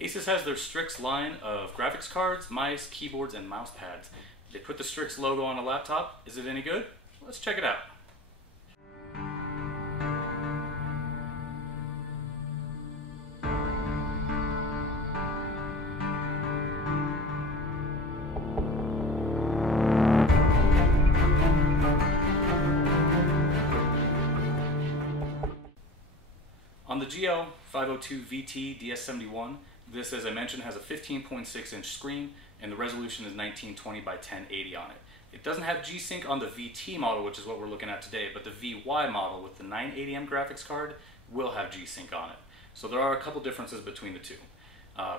ASUS has their Strix line of graphics cards, mice, keyboards, and mouse pads. They put the Strix logo on a laptop. Is it any good? Let's check it out. On the GL502VT-DS71, this, as I mentioned, has a 15.6 inch screen and the resolution is 1920 by 1080 on it. It doesn't have G-Sync on the VT model, which is what we're looking at today, but the VY model with the 980M graphics card will have G-Sync on it. So there are a couple differences between the two.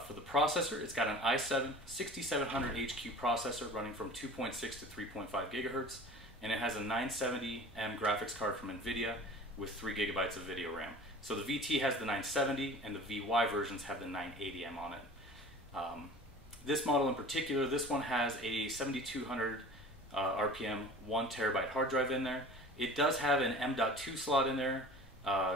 For the processor, it's got an i7 6700HQ processor running from 2.6 to 3.5 gigahertz, and it has a 970M graphics card from NVIDIA with 3 gigabytes of video RAM. So the VT has the 970 and the VY versions have the 980M on it. This model in particular, this one has a 7200 RPM 1 terabyte hard drive in there. It does have an M.2 slot in there,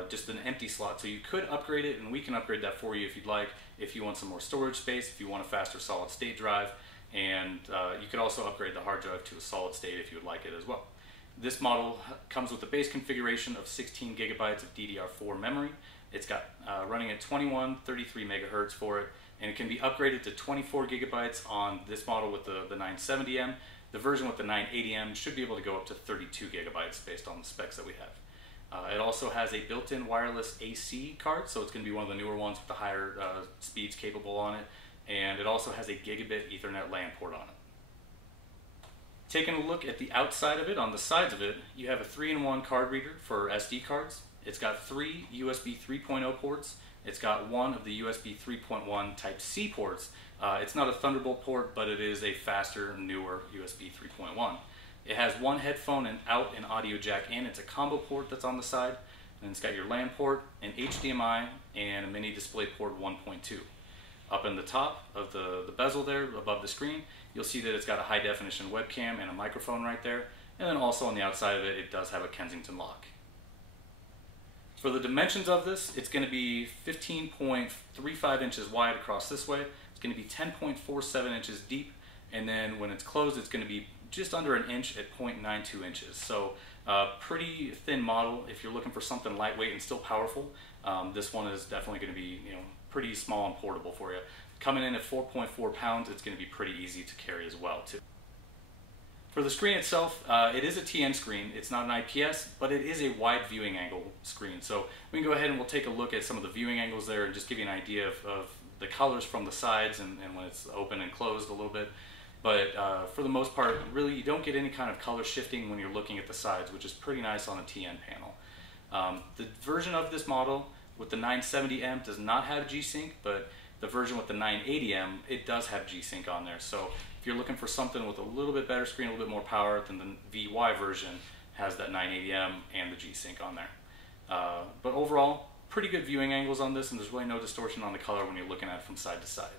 just an empty slot, so you could upgrade it and we can upgrade that for you if you'd like, if you want some more storage space, if you want a faster solid state drive, and you could also upgrade the hard drive to a solid state if you would like it as well. This model comes with the base configuration of 16 gigabytes of DDR4 memory. It's got running at 2133 megahertz for it, and it can be upgraded to 24 gigabytes on this model with the 970M. The version with the 980M should be able to go up to 32 gigabytes based on the specs that we have. It also has a built-in wireless AC card, so it's going to be one of the newer ones with the higher speeds capable on it, and it also has a Gigabit Ethernet LAN port on it. Taking a look at the outside of it, on the sides of it, you have a 3-in-1 card reader for SD cards. It's got 3 USB 3.0 ports. It's got one of the USB 3.1 Type-C ports. It's not a Thunderbolt port, but it is a faster, newer USB 3.1. It has one headphone-out and audio jack in. It's a combo port that's on the side. And it's got your LAN port, an HDMI, and a mini display port 1.2. Up in the top of the bezel there, above the screen, you'll see that it's got a high-definition webcam and a microphone right there. And then also on the outside of it, it does have a Kensington lock. For the dimensions of this, it's going to be 15.35 inches wide across this way. It's going to be 10.47 inches deep. And then when it's closed, it's going to be just under an inch at 0.92 inches. So pretty thin model. If you're looking for something lightweight and still powerful, this one is definitely going to be, pretty small and portable for you. Coming in at 4.4 pounds, it's going to be pretty easy to carry as well too. For the screen itself, it is a TN screen. It's not an IPS, but it is a wide viewing angle screen. So we can go ahead and we'll take a look at some of the viewing angles there and just give you an idea of the colors from the sides and when it's open and closed a little bit. But for the most part, really you don't get any kind of color shifting when you're looking at the sides, which is pretty nice on a TN panel. The version of this model with the 970M does not have G-Sync, but the version with the 980M, it does have G-Sync on there. So if you're looking for something with a little bit better screen, a little bit more power, then the VY version has that 980M and the G-Sync on there. But overall, pretty good viewing angles on this, and there's really no distortion on the color when you're looking at it from side to side.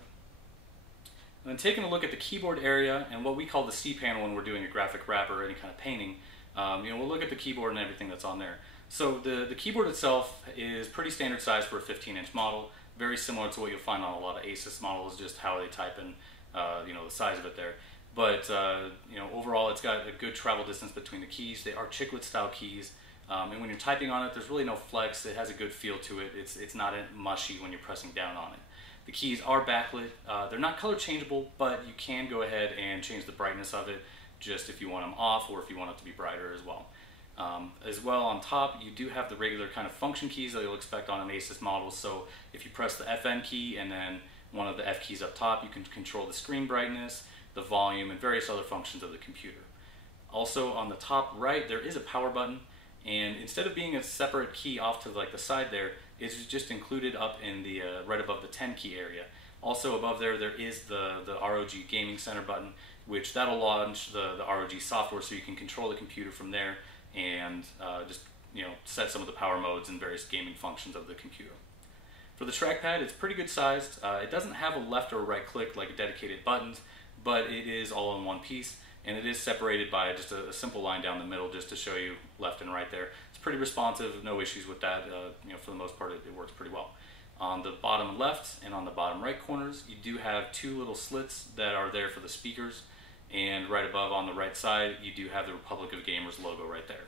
And then taking a look at the keyboard area and what we call the C panel when we're doing a graphic wrap or any kind of painting, we'll look at the keyboard and everything that's on there. So the keyboard itself is pretty standard size for a 15-inch model, very similar to what you'll find on a lot of ASUS models, just how they type in, the size of it there. But overall, it's got a good travel distance between the keys. They are chiclet-style keys, and when you're typing on it, there's really no flex. It has a good feel to it. It's not mushy when you're pressing down on it. The keys are backlit. They're not color changeable, but you can go ahead and change the brightness of it, just if you want them off or if you want it to be brighter as well. As well, on top, you do have the regular kind of function keys that you'll expect on an ASUS model. So if you press the FN key and then one of the F keys up top, you can control the screen brightness, the volume, and various other functions of the computer. Also, on the top right, there is a power button, and instead of being a separate key off to the side there, it's just included up in the right above the 10 key area. Also above there, there is the ROG Gaming Center button, which that'll launch the ROG software, so you can control the computer from there and just set some of the power modes and various gaming functions of the computer. For the trackpad, it's pretty good sized. It doesn't have a left or right click like dedicated buttons, but it is all in one piece, and it is separated by just a simple line down the middle just to show you left and right there. It's pretty responsive, no issues with that. For the most part, it works pretty well. On the bottom left and on the bottom right corners, you do have two little slits that are there for the speakers, and right above on the right side, you do have the Republic of Gamers logo right there.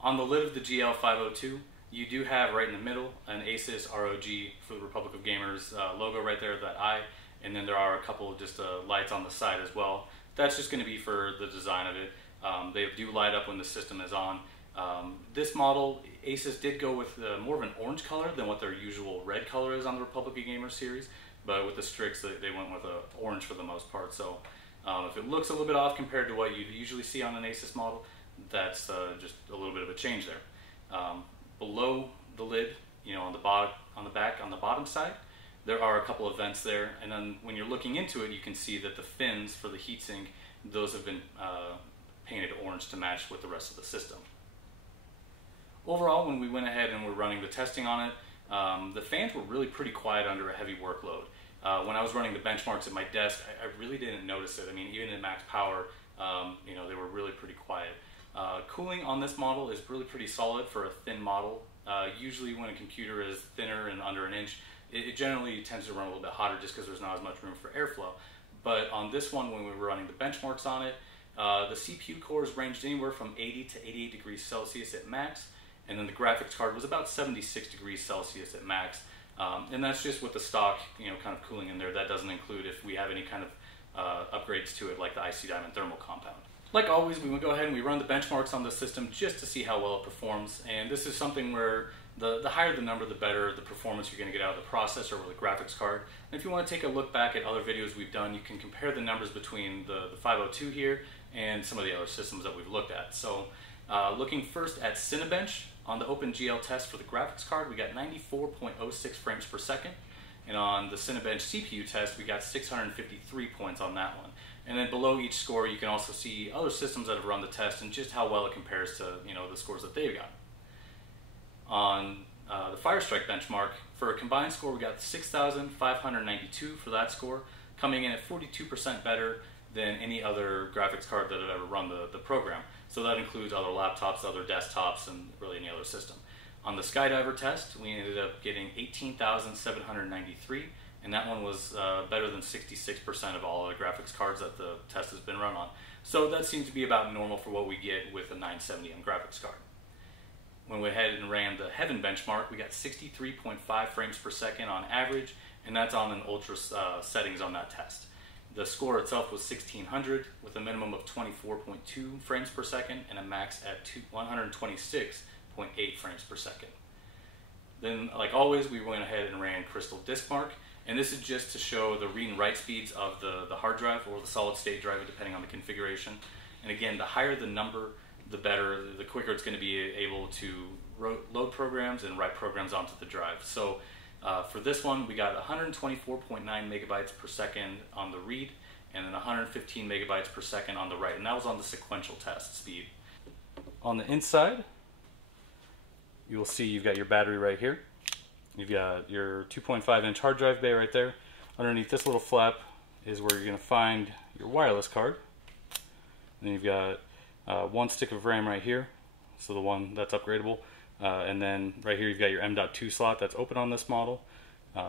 On the lid of the GL502, you do have right in the middle an ASUS ROG for the Republic of Gamers logo right there, that eye, and then there are a couple of just lights on the side as well. That's just going to be for the design of it. They do light up when the system is on. This model, ASUS did go with more of an orange color than what their usual red color is on the Republic of Gamers series, but with the Strix they went with orange for the most part. So if it looks a little bit off compared to what you usually see on an ASUS model, that's just a little bit of a change there. Below the lid, on the back, on the bottom side, there are a couple of vents there, and then when you're looking into it, you can see that the fins for the heatsink, those have been painted orange to match with the rest of the system. Overall, when we went ahead and were running the testing on it, the fans were really pretty quiet under a heavy workload. When I was running the benchmarks at my desk, I really didn't notice it. I mean, even in MaxxAudio, they were really pretty quiet. Cooling on this model is really pretty solid for a thin model. Usually when a computer is thinner and under an inch, it generally tends to run a little bit hotter just because there's not as much room for airflow. But on this one, when we were running the benchmarks on it, the CPU cores ranged anywhere from 80 to 88 degrees Celsius at max, and then the graphics card was about 76 degrees Celsius at max. And that's just with the stock, kind of cooling in there. That doesn't include if we have any kind of upgrades to it, like the IC diamond thermal compound. Like always, we would go ahead and we run the benchmarks on the system just to see how well it performs. And this is something where the higher the number, the better the performance you're going to get out of the processor or the graphics card. And if you want to take a look back at other videos we've done, you can compare the numbers between the 502 here and some of the other systems that we've looked at. So looking first at Cinebench, on the OpenGL test for the graphics card, we got 94.06 frames per second. And on the Cinebench CPU test, we got 653 points on that one. And then below each score, you can also see other systems that have run the test and just how well it compares to the scores that they've got. On the Firestrike benchmark, for a combined score, we got 6,592 for that score, coming in at 42% better than any other graphics card that had ever run the program. So that includes other laptops, other desktops, and really any other system. On the Skydiver test, we ended up getting 18,793, and that one was better than 66% of all the graphics cards that the test has been run on. So that seems to be about normal for what we get with a 970M graphics card. When we went ahead and ran the Heaven benchmark, we got 63.5 frames per second on average, and that's on an ultra settings on that test. The score itself was 1600 with a minimum of 24.2 frames per second and a max at 126.8 frames per second. Then, like always, we went ahead and ran Crystal Disk Mark, and this is just to show the read and write speeds of the hard drive or the solid state drive, depending on the configuration. And again, the higher the number, the better, the quicker it's going to be able to load programs and write programs onto the drive. So for this one, we got 124.9 megabytes per second on the read, and then 115 megabytes per second on the write, and that was on the sequential test speed. On the inside, you will see you've got your battery right here. You've got your 2.5-inch hard drive bay right there. Underneath this little flap is where you're going to find your wireless card. Then you've got one stick of RAM right here, so the one that's upgradable. And then right here you've got your M.2 slot that's open on this model,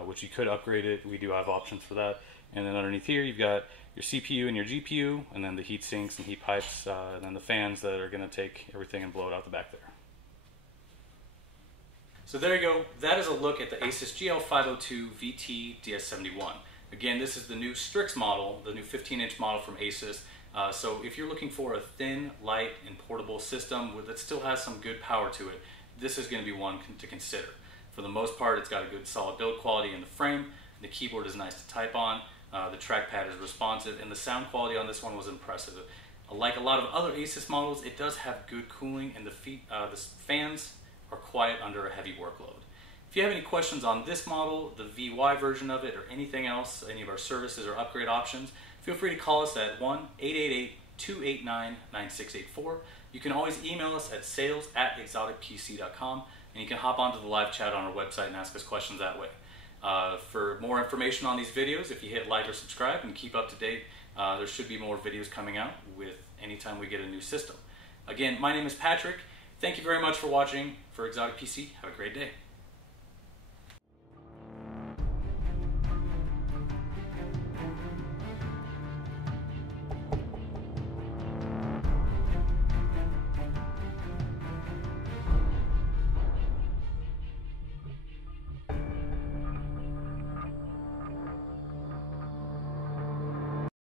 which you could upgrade it. We do have options for that. And then underneath here you've got your CPU and your GPU, and then the heat sinks and heat pipes, and then the fans that are going to take everything and blow it out the back there. So there you go. That is a look at the ASUS GL502VT-DS71. Again, this is the new Strix model, the new 15-inch model from ASUS. So if you're looking for a thin, light, and portable system that still has some good power to it, this is going to be one to consider. For the most part, it's got a good solid build quality in the frame. The keyboard is nice to type on. The trackpad is responsive, and the sound quality on this one was impressive. Like a lot of other ASUS models, it does have good cooling, and the fans are quiet under a heavy workload. If you have any questions on this model, the VY version of it, or anything else, any of our services or upgrade options, feel free to call us at 1-888-289-9684. You can always email us at sales@exoticpc.com, and you can hop onto the live chat on our website and ask us questions that way. For more information on these videos, if you hit like or subscribe and keep up to date, there should be more videos coming out with anytime we get a new system. Again, my name is Patrick. Thank you very much for watching. For Exotic PC, have a great day.